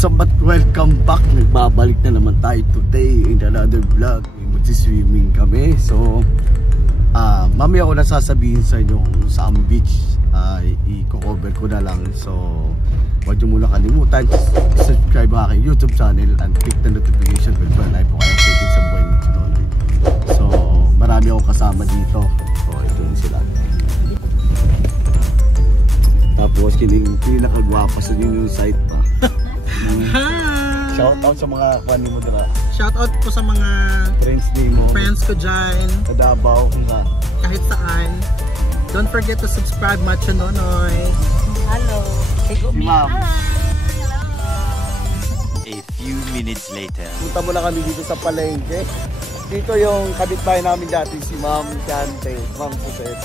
what's up at welcome back. Nagbabalik na naman tayo today in another vlog. Mag-swimming kami. So, mamaya ko na sasabihin sa inyo kung saan beach. I-cover ko na lang. So, huwag nyo muna kalimutan. Subscribe ang aking YouTube channel and click the notification bell para na po kayo updated sa buhay ng channel. So, marami akong kasama dito. So, ito yung sila. Tapos, pinakagwapa sa yung site pa. Shoutout sa mga kwan mo dira. Shoutout po sa mga friends ko dyan. Sa Davao, kung saan. Kahit saan. Don't forget to subscribe, Macho Nonoy. Hello. Si Ma'am. A few minutes later. Punta muna kami dito sa palengke. Dito yung kapitbahay namin dati, si Ma'am Chante, Ma'am Jose.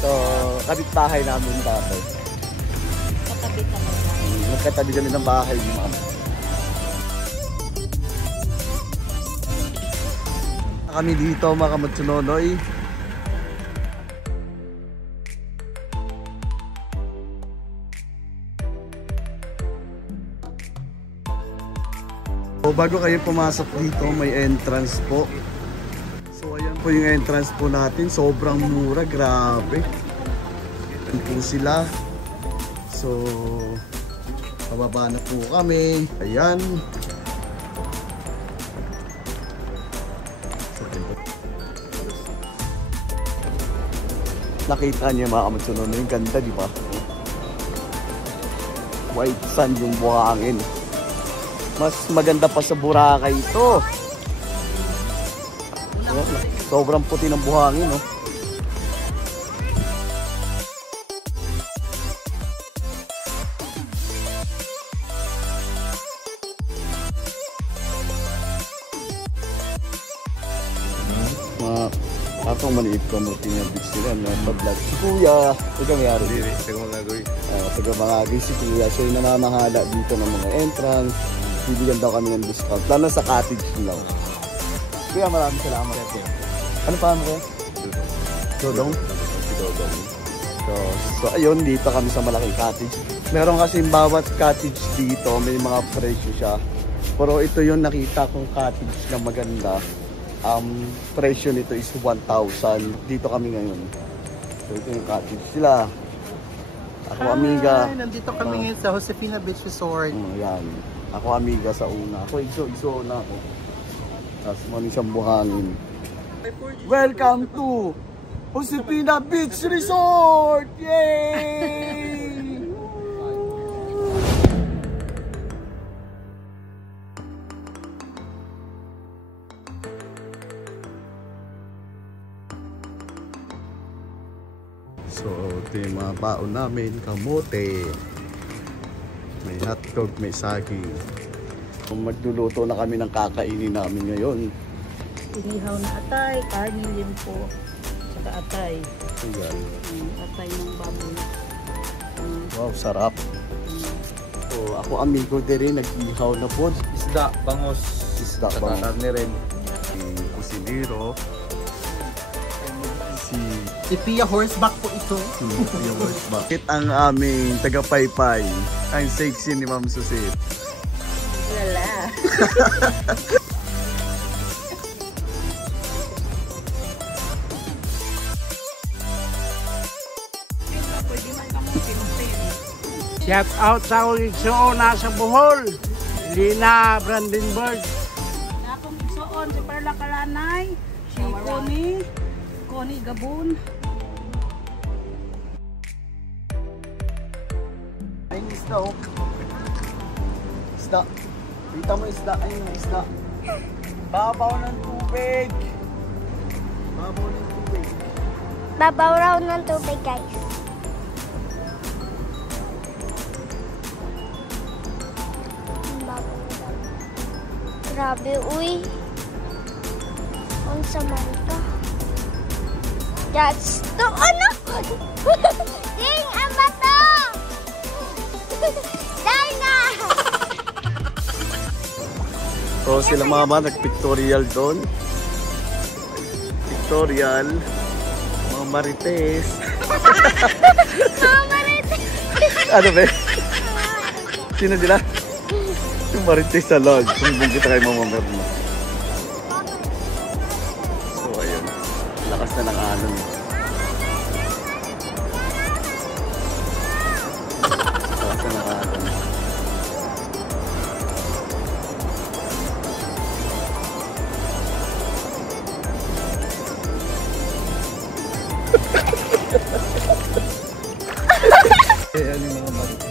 So, kapitbahay namin dati. Katabi talaga. Magkatabi kami ng bahay ni Ma'am. Kami dito mga kamatsunonoy. So, bago kayo pumasok dito, may entrance po. So ayan po yung entrance po natin. Sobrang mura, grabe. Ayan po sila. So pababa na po kami. Ayan. Nakita niyo mga kamatsunonoy, yung ganda, di ba? White sand yung buhangin. Mas maganda pa sa Boracay ito. Sobrang puti ng buhangin, no? Atong maliit ko mo tingnan beach nila na pag-vlog. Si Kuya, ito mayroon. Taga Mangagoy si Kuya. So yung namamahala dito ng mga entrance. Bibigyan daw kami ng discount. Lalo sa cottage nila. Kuya, maraming salamat. Ano pa mo? Dodong? Dodong. So ayun, dito kami sa malaking cottage. Meron kasi bawat cottage dito, may mga presyo siya. Pero ito yung nakita kong cottage na maganda. Presyo nito is 1,000. Dito kami ngayon. So ito yung cottage sila. Ako amiga. Nandito kami ngayon sa Josefina Beach Resort. Yan. Ako amiga sa una. Ako igso na ako. Tapos mali siyang buhangin. Welcome to Josefina Beach Resort! Yay! So, ito yung mga baon namin. Kamote. May hotdog, may saging. Magluluto na kami ng kakainin namin ngayon. Inihaw na atay, karne limpo, saka atay. Ayan. Atay ng baboy. Wow, sarap. So, ako amigo din rin, nag-ihaw na po. Isda, bangos. Isda, saka bangos. karne rin. Si kusinero. Si Pia Horseback po ito. Bakit ang aming taga-paypay? Ang sexy ni Ma'am Susit. Lala. Shout out sa Uligsoon nasa Bohol, Lina Brandenburg. Nakong Igsoon, si Perla Kalanay, si Connie Gabon. Ay, isda oh. Isda. Kita mo isda. Ayun, isda. Babaw ng tubig. Babaw ng tubig. Babaw raw ng tubig, guys. Grabe, uy. Ang saman ka. That's to ano? Ding, ang bato! Darna! So sila mama nag-pictorial doon. Pictorial. Mga marites. Mga marites. Ano ba? Sino sila? Yung Marites sa lodge. Sumbong kita kay Mama Merna. So, ayun. Lakas na ng alon. Lakas na ng alon. Ayan yung mga Marites.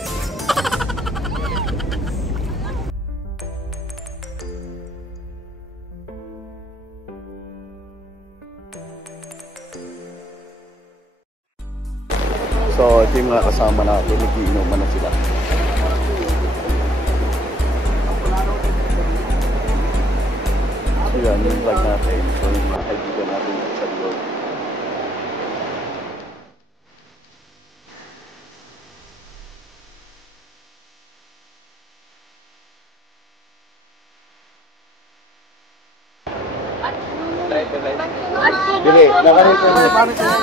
So, ito yung mga kasama natin, nagiinuman na sila. So, yan yung vlog natin. So, yung mga kaibigan natin sa likod. Dili, nakarin ko yung parang ko yung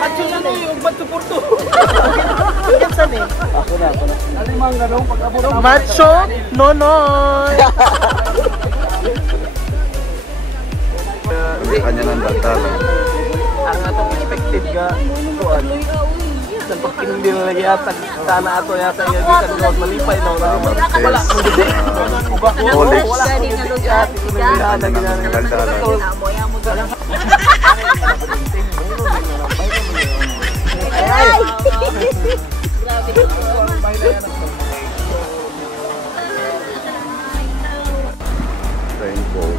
Patyo na mo yung ba't suporto? Ako na. Alimang ganong pagkabot. Macho Nonoy! Kanya ng dagdagan. Ang atong expected ga tuan. Sa pagkinundi na lagi atag sana ato yata yung gikan huwag malipay no. Wala mo gid. Olive. Wala mo gid at kuno na Dagdagan. Rainbow.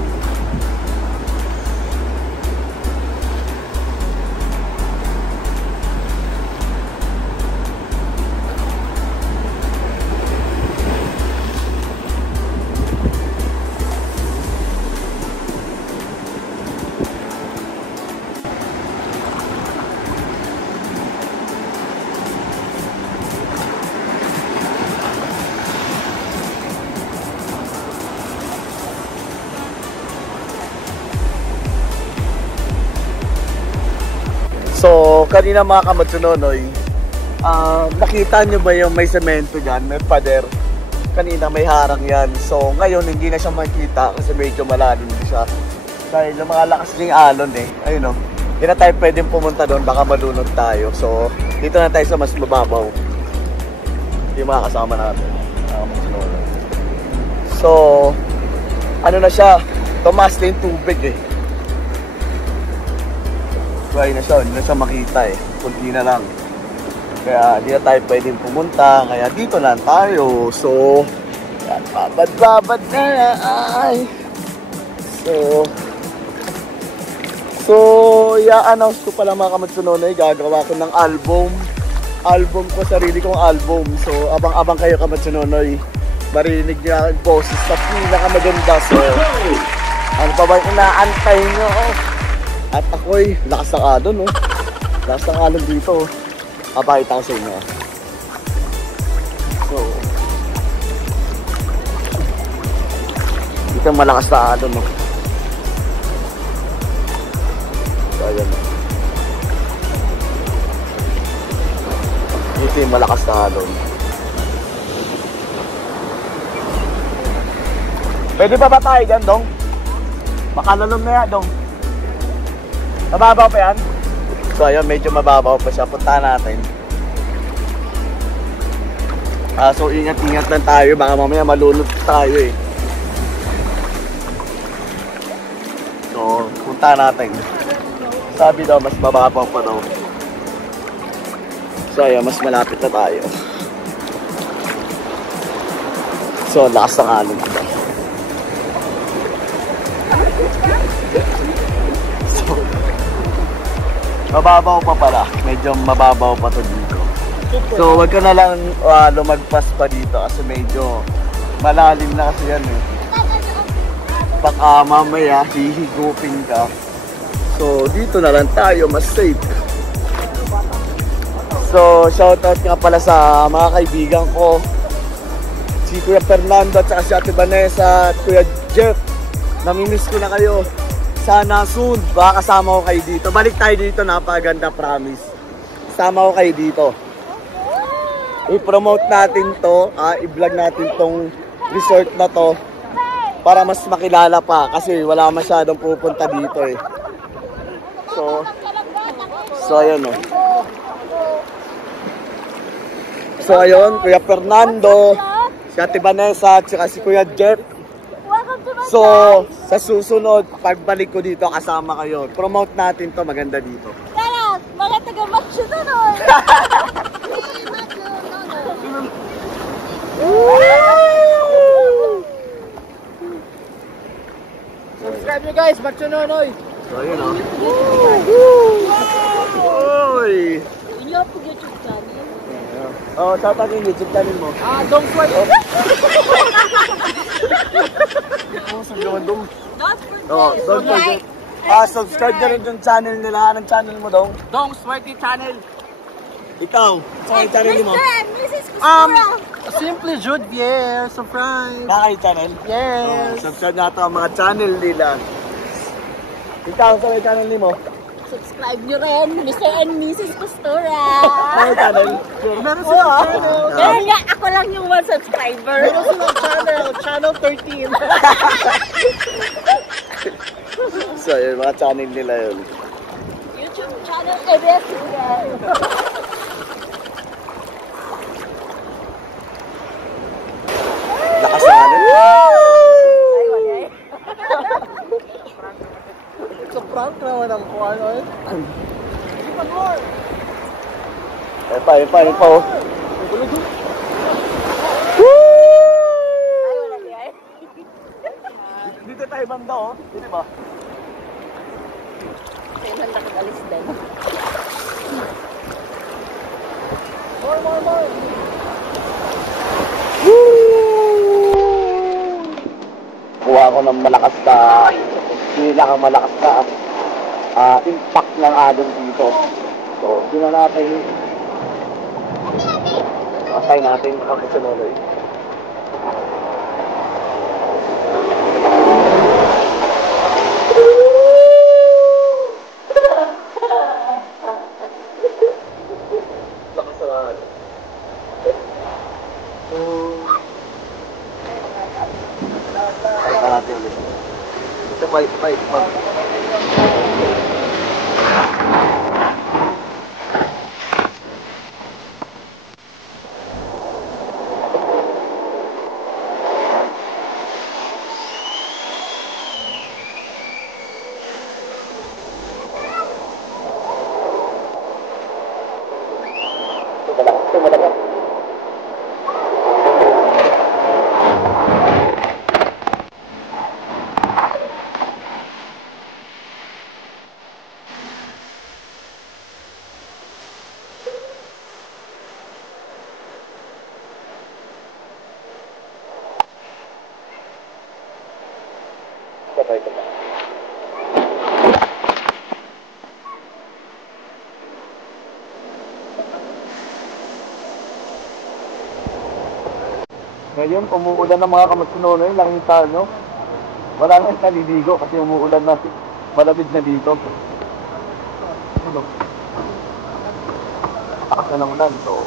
So, kanina mga kamatsunonoy, nakita nyo ba yung may semento dyan, may pader? Kanina may harang yan. So, ngayon hindi na siya makikita kasi medyo malalim siya. Dahil lumalakas din yung alon eh. Ayun o. Hindi na tayo pwedeng pumunta doon, baka malunod tayo. So, dito na tayo sa mas mababaw. Yung mga kasama natin. So, ano na siya? Tumaas na yung tubig eh. Kaya na siya, hindi na siya makita eh. Kunti na lang. Kaya hindi na tayo pwedeng pumunta. Kaya dito lang tayo. So, yan, babad-babad na ay. So, i-announce ko pala mga kamatsunonoy. Gagawa ko ng album. Album ko, sarili kong album. So, abang-abang kayo kamatsunonoy. Marinig niyo ang boses na pinakamaganda. So, ano pa ba yung inaantay nyo? At ako'y lakas ng alon, no? Lakas ng alon dito. Papakita ko sa inyo. So, dito malakas na alon, no? So, ayan. Dito yung malakas na alon. Pwede pa ba tayo dyan, Dong? Makalalom na yan, Dong. Mababaw pa yan? So ayun, medyo mababaw pa siya. Punta natin. So ingat-ingat lang tayo. Baka mamaya malunod tayo eh. So punta natin. Sabi daw mas mababaw pa daw. So ayun, mas malapit na tayo. So lakas ng alon ko daw. Mababaw pa pala. Medyo mababaw pa to dito. So, wag ka na lang lumagpas pa dito kasi medyo malalim na kasi yan eh. Baka mamaya hihigupin ka. So, dito na lang tayo. Mas safe. So, shoutout nga pala sa mga kaibigan ko. Si Kuya Fernando at saka si Ate Vanessa at Kuya Jeff. Namimiss ko na kayo. Sana soon, baka kasama ko kayo dito. Balik tayo dito, napakaganda, promise. Sama ko kayo dito. i-promote natin to, i-vlog natin tong resort na to para mas makilala pa kasi wala masyadong pupunta dito eh. So ayun oh. So ayun, Kuya Fernando, si Ate Vanessa, at saka si Kuya Jeff. So, sa susunod, pagbalik ko dito, kasama kayo. Promote natin to, maganda dito. Tara, mga taga-matcho na nun. Subscribe nyo guys, Macho Nonoy! So, ayun o. Uy! Inyo po YouTube channel. Oh, tatak yung YouTube channel mo. Dong Swipe! Oh, don't forget. Subscribe na rin yung channel nila. Anong channel mo, Dong? Dong Swipe Channel! Ikaw, saan yung channel mo? Mrs. Costura. Simply Jude Vier, surprise! Kakay channel? Yes! Subscribe na ito ang mga channel nila. Ikaw, saan yung channel mo? Subscribe nyo rin, Mr. and Mrs. Costura. Saan yung channel? Meron silang channel! Kaya nga, ako lang yung 1 subscriber. Meron silang channel! Channel 13! So, yun, mga channel nila yun. YouTube channel, ABS-CBN. Lakas na ano? Ay, wala eh. Sa prank naman ang kuha no eh. Ipan more! Yun pa, oh. Ay, wala eh. Dito tayo banda, oh. Dito ba? Kaya man nakagalis din. More! Kuha ko ng malakas na, pinakamalakas na impact ng alon dito. So, yun na natin. Assign natin ang kasunod. Bye. Ngayon, umuulan ng mga kamatsunono yun, nakita nyo. Wala nang naliligo kasi umuulan na, malamig na dito. Ano? Takas na ng ulan, so